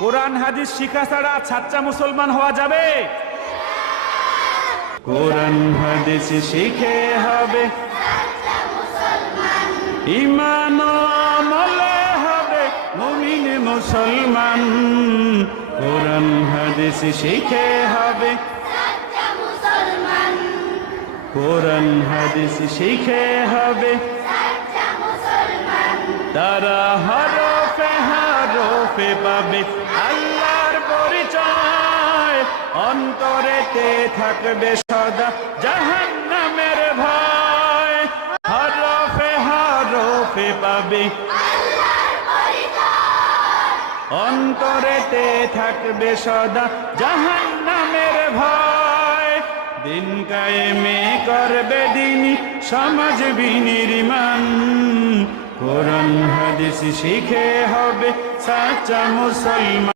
কোরআন হাদিস শিখা ছাড়া সাচ্চা মুসলমান হওয়া যাবে? কোরআন হাদিস শিখে হবে ঈমান ও আমলে হবে মুমিন মুসলমান। কোরআন হাদিস শিখে হবে কোরআন হাদিস শিখে হবে তারা হরফে হরফে পাবে আল্লাহর পরিচয়। অন্তরেতে থাকবে সদা জাহান্নামের ভয়। হরফে হরফে পাবে অন্তরেতে থাকবে সদা জাহান্নামের ভয়। দিন কায়েমে করবে দিনী সমাজ বিনির্মাণ। কোরআন হাদিস শিখে হবে সাচ্চা মুসলমান।